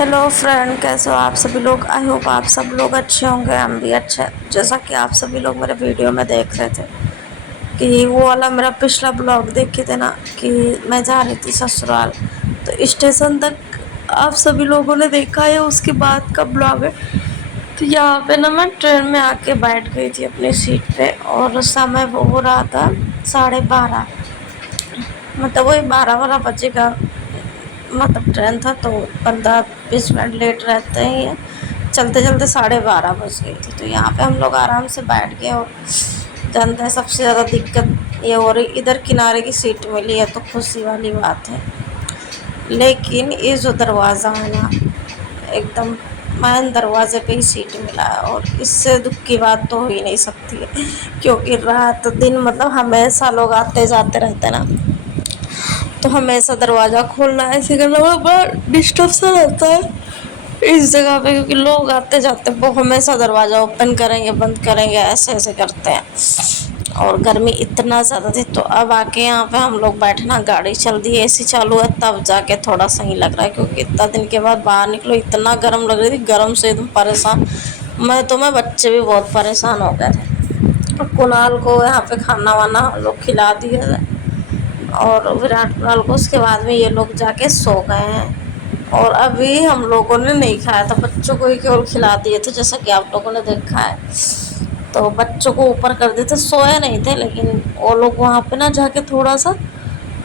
Hello friend, कैसे हो आप सभी लोग। आई होप आप सब लोग अच्छे होंगे, हम भी अच्छे। जैसा कि आप सभी लोग मेरे वीडियो में देख रहे थे कि वो वाला मेरा पिछला ब्लॉग देखे थे ना, कि मैं जा रही थी ससुराल, तो स्टेशन तक आप सभी लोगों ने देखा है, उसके बाद का ब्लॉग है। तो यहाँ पे ना मैं ट्रेन में आके बैठ गई थी अपनी सीट पे, और समय वो हो रहा था 12:30, मतलब वही 12 बजेगा। मतलब ट्रेन था तो 15-20 मिनट लेट रहते ही है। चलते चलते 12:30 बज गई थी। तो यहाँ पे हम लोग आराम से बैठ गए, और जानते हैं सबसे ज़्यादा दिक्कत ये हो रही, इधर किनारे की सीट मिली है तो खुशी वाली बात है। लेकिन ये जो दरवाज़ा है ना, एकदम मैन दरवाजे पे ही सीट मिला है, और इससे दुख की बात तो हो ही नहीं सकती है। क्योंकि रात दिन मतलब हमेशा लोग आते जाते रहते हैं ना, तो हमेशा दरवाज़ा खोलना ऐसे करना बड़ा डिस्टर्ब सा रहता है इस जगह पे। क्योंकि लोग आते जाते वो हमेशा दरवाज़ा ओपन करेंगे बंद करेंगे ऐसे ऐसे करते हैं। और गर्मी इतना ज़्यादा थी, तो अब आके यहाँ पे हम लोग बैठना, गाड़ी चल दी, एसी चालू है, तब जाके थोड़ा सही लग रहा है। क्योंकि इतना दिन के बाद बाहर निकलो, इतना गर्म लग रही थी, गर्म से एकदम परेशान। मैं बच्चे भी बहुत परेशान हो गए थे। कुणाल को यहाँ पे खाना वाना हम लोग खिला दिए थे, और विराट कुणाल को। उसके बाद में ये लोग जाके सो गए हैं, और अभी हम लोगों ने नहीं खाया था, बच्चों को ही केवल खिला दिए थे, जैसा कि आप लोगों ने देखा है। तो बच्चों को ऊपर कर दिए थे, सोए नहीं थे, लेकिन वो लोग वहाँ पे ना जाके थोड़ा सा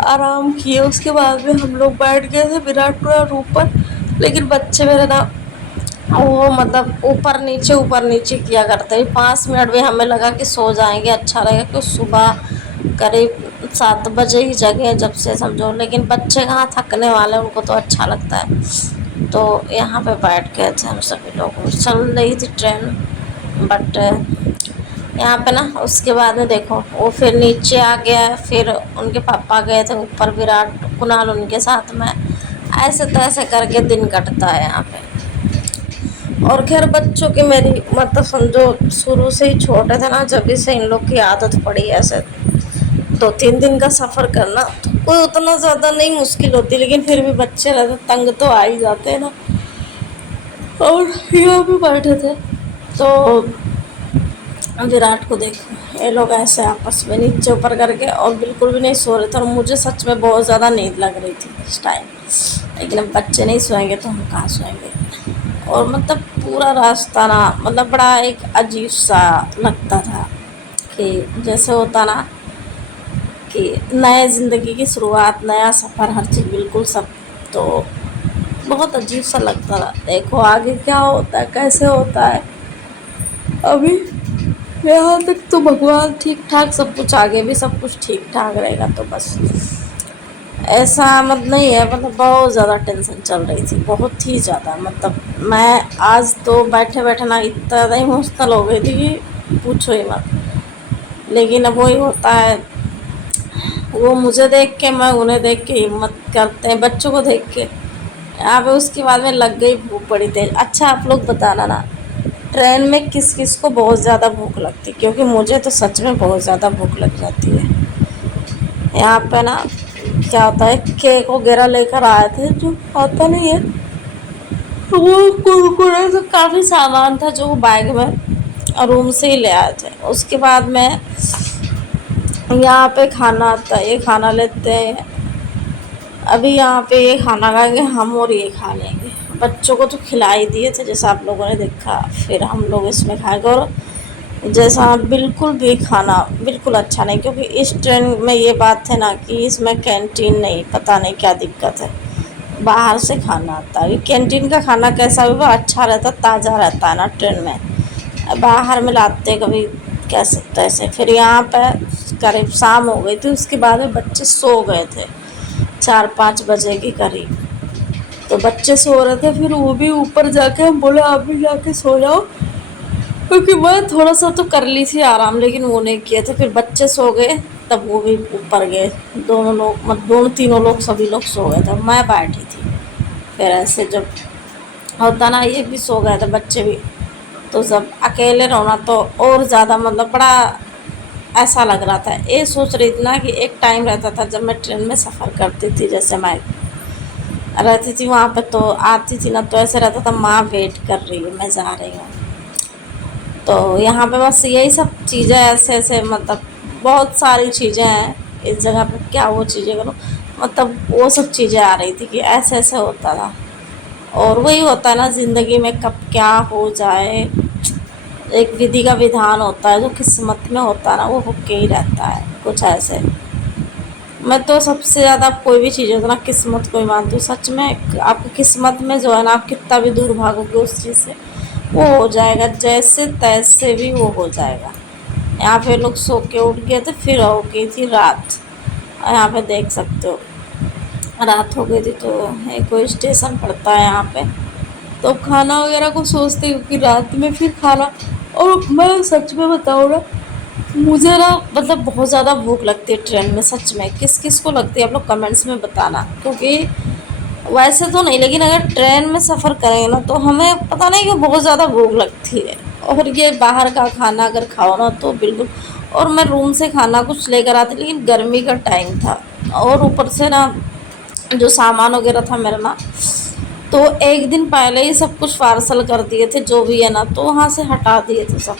आराम किए। उसके बाद में हम लोग बैठ गए थे विराट कुणाल ऊपर। लेकिन बच्चे मेरे ना वो मतलब ऊपर नीचे किया करते हैं। 5 मिनट भी हमें लगा कि सो जाएंगे अच्छा रहेगा, क्योंकि सुबह करीब 7 बजे ही जगे जब से समझो। लेकिन बच्चे कहाँ थकने वाले, उनको तो अच्छा लगता है। तो यहाँ पे बैठ गए थे हम सभी लोग, चल रही थी ट्रेन। बट यहाँ पे ना उसके बाद में देखो वो फिर नीचे आ गया, फिर उनके पापा गए थे ऊपर, विराट कुणाल उनके साथ में। ऐसे तैसे करके दिन कटता है यहाँ पे। और खैर बच्चों की मेरी मतलब समझो शुरू से ही छोटे थे ना, जब से इन लोग की आदत पड़ी ऐसे 2-3 दिन का सफ़र करना, तो कोई उतना ज़्यादा नहीं मुश्किल होती। लेकिन फिर भी बच्चे रहते तंग तो आ ही जाते हैं ना। और यहाँ पे बैठे थे तो विराट को देखो, ये लोग ऐसे आपस में नीचे ऊपर करके, और बिल्कुल भी नहीं सो रहे थे। और मुझे सच में बहुत ज़्यादा नींद लग रही थी इस टाइम। लेकिन अब बच्चे नहीं सोएंगे तो हम कहाँ सोएंगे। और मतलब पूरा रास्ता ना मतलब बड़ा एक अजीब सा लगता था, कि जैसे होता ना कि नए ज़िंदगी की शुरुआत, नया सफ़र, हर चीज़ बिल्कुल सब। तो बहुत अजीब सा लगता था। देखो आगे क्या होता है, कैसे होता है। अभी यहाँ तक तो भगवान ठीक ठाक सब कुछ, आगे भी सब कुछ ठीक ठाक रहेगा। तो बस ऐसा मत नहीं है, मतलब बहुत ज़्यादा टेंशन चल रही थी, बहुत ही ज़्यादा। मतलब मैं आज तो बैठे बैठे ना इतना ज़्यादा इमोशनल हो गई थी कि पूछो ही मत। लेकिन अब वही होता है, वो मुझे देख के, मैं उन्हें देख के हिम्मत करते हैं बच्चों को देख के। यहाँ पे उसके बाद में लग गई भूख बड़ी तेज। अच्छा आप लोग बताना ना, ट्रेन में किस किस को बहुत ज़्यादा भूख लगती है, क्योंकि मुझे तो सच में बहुत ज़्यादा भूख लग जाती है। यहाँ पे ना क्या होता है, केक वगैरह लेकर आए थे, जो आता नहीं है वो कुरकुरे, तो काफ़ी सामान था जो बैग में रूम से ही ले आए थे। उसके बाद में यहाँ पे खाना आता है, ये खाना लेते हैं। अभी यहाँ पे ये खाना खाएंगे हम, और ये खा लेंगे। बच्चों को तो खिला ही दिए थे जैसा आप लोगों ने देखा, फिर हम लोग इसमें खाएंगे। और जैसा बिल्कुल भी खाना बिल्कुल अच्छा नहीं, क्योंकि इस ट्रेन में ये बात है ना कि इसमें कैंटीन नहीं, पता नहीं क्या दिक्कत है, बाहर से खाना आता है। कैंटीन का खाना कैसा भी वो अच्छा रहता, ताज़ा रहता है ना ट्रेन में, बाहर में लाते कभी कैसे तैसे। फिर यहाँ पर करीब शाम हो गई थी, उसके बाद में बच्चे सो गए थे 4-5 बजे के करीब। तो बच्चे सो रहे थे, फिर वो भी ऊपर जाके हम बोले आप भी जाके सो जाओ, क्योंकि मैं थोड़ा सा तो कर ली थी आराम, लेकिन वो नहीं किए थे। फिर बच्चे सो गए, तब वो भी ऊपर गए। दोनों लोग मतलब दोनों तीनों लोग सभी लोग सो गए थे, मैं बैठी थी। फिर ऐसे जब होता ना, ये भी सो गए थे बच्चे भी। तो जब अकेले रहो तो और ज़्यादा मतलब बड़ा ऐसा लग रहा था। ये सोच रही थी ना कि एक टाइम रहता था जब मैं ट्रेन में सफ़र करती थी, जैसे मैं रहती थी वहाँ पे, तो आती थी ना तो ऐसे रहता था माँ वेट कर रही है, मैं जा रही हूँ। तो यहाँ पे बस यही सब चीज़ें ऐसे ऐसे मतलब बहुत सारी चीज़ें हैं इस जगह पे, क्या वो चीज़ें करो, मतलब वो सब चीज़ें आ रही थी कि ऐसे ऐसे होता था। और वही होता है ना ज़िंदगी में, कब क्या हो जाए, एक विधि का विधान होता है, जो किस्मत में होता है ना वो होके ही रहता है कुछ ऐसे। मैं तो सबसे ज़्यादा कोई भी चीज़ हो तो ना किस्मत को ही मानती हूँ सच में। आपकी किस्मत में जो है ना, आप कितना भी दूर भागोगे उस चीज़ से, वो हो जाएगा, जैसे तैसे भी वो हो जाएगा। यहाँ पे लोग सो के उठ गए थे, फिर हो गई थी रात। यहाँ पे देख सकते हो रात हो गई थी, तो एक कोई स्टेशन पड़ता है यहाँ पे, तो खाना वगैरह को सोचते क्योंकि रात में फिर खाना। और मैं सच में बताऊँ ना, मुझे ना मतलब बहुत ज़्यादा भूख लगती है ट्रेन में, सच में। किस किस को लगती है आप लोग कमेंट्स में बताना, क्योंकि वैसे तो नहीं, लेकिन अगर ट्रेन में सफ़र करेंगे ना तो हमें पता नहीं क्यों बहुत ज़्यादा भूख लगती है। और ये बाहर का खाना अगर खाओ ना तो बिल्कुल। और मैं रूम से खाना कुछ लेकर आती, लेकिन गर्मी का टाइम था और ऊपर से ना जो सामान वगैरह था मेरा ना, तो एक दिन पहले ही सब कुछ पार्सल कर दिए थे जो भी है ना, तो वहाँ से हटा दिए थे सब।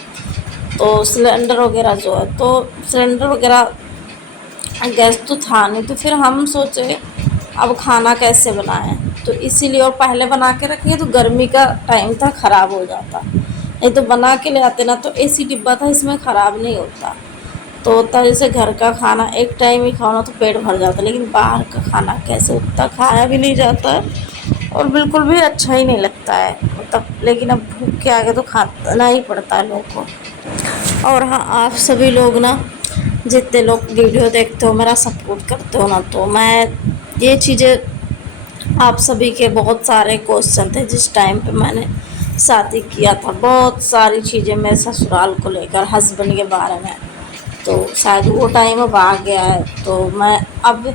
तो सिलेंडर वगैरह जो है, तो सिलेंडर वगैरह गैस तो था नहीं, तो फिर हम सोचे अब खाना कैसे बनाएं, तो इसीलिए। और पहले बना के रखिए तो गर्मी का टाइम था, ख़राब हो जाता, नहीं तो बना के ले आते ना, तो एसी डिब्बा था, इसमें ख़राब नहीं होता। तो होता है जैसे घर का खाना एक टाइम ही खाओ ना तो पेट भर जाता है, लेकिन बाहर का खाना कैसे उतना खाया भी नहीं जाता है और बिल्कुल भी अच्छा ही नहीं लगता है मतलब। लेकिन अब भूख के आगे तो खाना ही पड़ता है लोगों को। और हाँ, आप सभी लोग ना जितने लोग वीडियो देखते हो, मेरा सपोर्ट करते हो ना, तो मैं ये चीज़ें, आप सभी के बहुत सारे क्वेश्चन थे जिस टाइम पे मैंने शादी किया था, बहुत सारी चीज़ें मेरे ससुराल को लेकर, हस्बैंड के बारे में, तो शायद वो टाइम अब आ गया है। तो मैं अब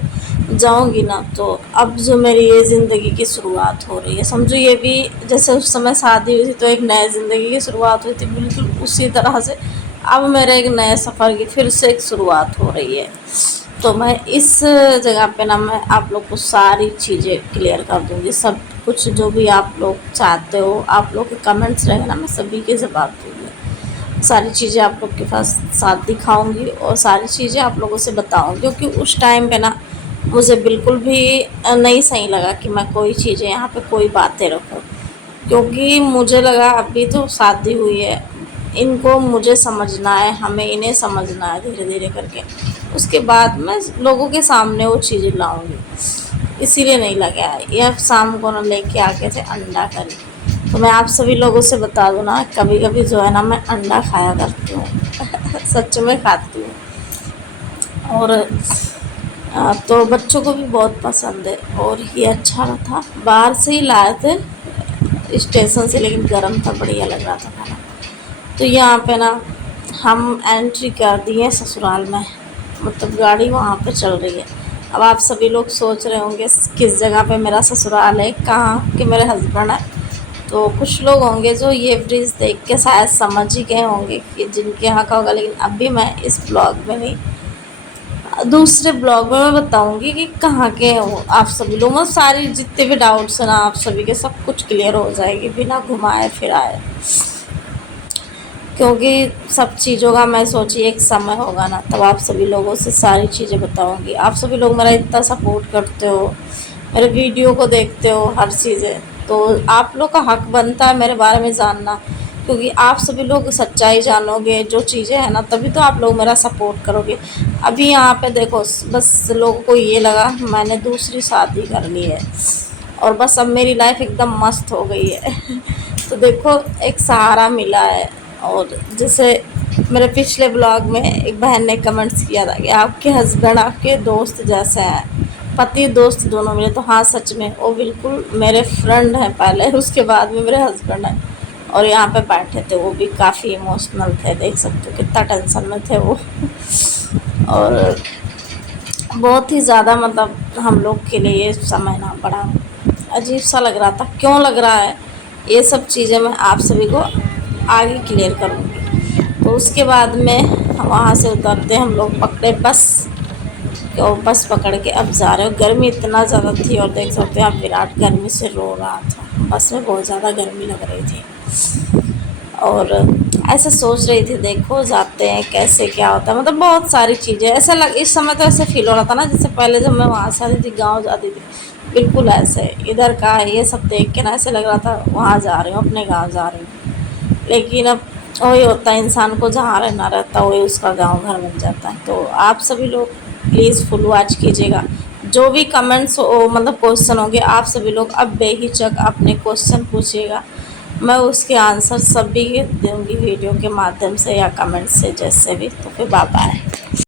जाऊंगी ना, तो अब जो मेरी ये ज़िंदगी की शुरुआत हो रही है, समझो ये भी जैसे उस समय शादी हुई थी तो एक नए ज़िंदगी की शुरुआत हुई थी, बिल्कुल उसी तरह से अब मेरे एक नए सफ़र की फिर से एक शुरुआत हो रही है। तो मैं इस जगह पे ना मैं आप लोग को सारी चीज़ें क्लियर कर दूँगी, सब कुछ जो भी आप लोग चाहते हो, आप लोग के कमेंट्स रहेंगे ना, मैं सभी के जवाब दूँगी। सारी चीज़ें आप लोग के पास साथ दिखाऊंगी और सारी चीज़ें आप लोगों से बताऊंगी, क्योंकि उस टाइम पे ना मुझे बिल्कुल भी नहीं सही लगा कि मैं कोई चीज़ें यहाँ पे कोई बातें रखूँ, क्योंकि मुझे लगा अभी तो शादी हुई है, इनको मुझे समझना है, हमें इन्हें समझना है धीरे धीरे करके, उसके बाद मैं लोगों के सामने वो चीज़ें लाऊंगी। इसीलिए नहीं लगा है। यह शाम को ना लेके आ गए थे अंडा करी, तो मैं आप सभी लोगों से बता दूँ ना, कभी कभी जो है ना मैं अंडा खाया करती हूँ सच में खाती हूँ। और तो बच्चों को भी बहुत पसंद है, और ये अच्छा था, बाहर से ही लाए थे स्टेशन से, लेकिन गर्म था, बढ़िया लग रहा था खाना। तो यहाँ पे ना हम एंट्री कर दिए ससुराल में, मतलब गाड़ी वहाँ पे चल रही है। अब आप सभी लोग सोच रहे होंगे किस जगह पे मेरा ससुराल है, कहाँ के मेरे हस्बैंड है। तो कुछ लोग होंगे जो ये ब्रिज देख के शायद समझ ही गए होंगे कि जिनके यहाँ का होगा, लेकिन अभी मैं इस ब्लॉग में नहीं, दूसरे ब्लॉग में मैं बताऊंगी कि कहाँ के हैं वो आप सभी लोग। मतलब सारी जितने भी डाउट्स हैं ना आप सभी के, सब कुछ क्लियर हो जाएगी बिना घुमाए फिराए, क्योंकि सब चीज़ों का मैं सोची एक समय होगा ना, तब आप सभी लोगों से सारी चीज़ें बताऊंगी। आप सभी लोग मेरा इतना सपोर्ट करते हो, मेरे वीडियो को देखते हो, हर चीज़ें, तो आप लोग का हक बनता है मेरे बारे में जानना, क्योंकि आप सभी लोग सच्चाई जानोगे जो चीज़ें हैं ना, तभी तो आप लोग मेरा सपोर्ट करोगे। अभी यहाँ पे देखो, बस लोगों को ये लगा मैंने दूसरी शादी कर ली है और बस अब मेरी लाइफ एकदम मस्त हो गई है तो देखो एक सहारा मिला है। और जैसे मेरे पिछले ब्लॉग में एक बहन ने कमेंट्स किया था कि आपके हस्बैंड आपके दोस्त जैसे हैं, पति दोस्त दोनों मिले, तो हाँ सच में वो बिल्कुल मेरे फ्रेंड हैं पहले, उसके बाद में मेरे हस्बैंड हैं। और यहाँ पे बैठे थे, वो भी काफ़ी इमोशनल थे, देख सकते हो कितना टेंशन में थे वो और बहुत ही ज़्यादा मतलब हम लोग के लिए ये समय ना बड़ा अजीब सा लग रहा था। क्यों लग रहा है ये सब चीज़ें मैं आप सभी को आगे क्लियर करूँगी। तो उसके बाद में वहाँ से उतरते हम लोग पकड़े बस, और बस पकड़ के अब जा रहे हो। गर्मी इतना ज़्यादा थी और देख सकते हो आप विराट गर्मी से रो रहा था। बस में बहुत ज़्यादा गर्मी लग रही थी और ऐसे सोच रही थी देखो जाते हैं कैसे क्या होता है, मतलब बहुत सारी चीज़ें ऐसा लग, इस समय तो ऐसे फील हो रहा था ना जैसे पहले जब मैं वहाँ से आती थी गाँव जाती थी, बिल्कुल ऐसे इधर का है ये सब देख के ना ऐसे लग रहा था वहाँ जा रही हूँ, अपने गाँव जा रही हूँ। लेकिन अब वही होता है, इंसान को जहाँ रहना रहता है वही उसका गांव घर बन जाता है। तो आप सभी लोग प्लीज़ फुल वॉच कीजिएगा। जो भी कमेंट्स हो मतलब क्वेश्चन होंगे, आप सभी लोग अब बेहिचक अपने क्वेश्चन पूछिएगा, मैं उसके आंसर सभी दूंगी वीडियो के माध्यम से या कमेंट से जैसे भी। तो फिर बाय बाय।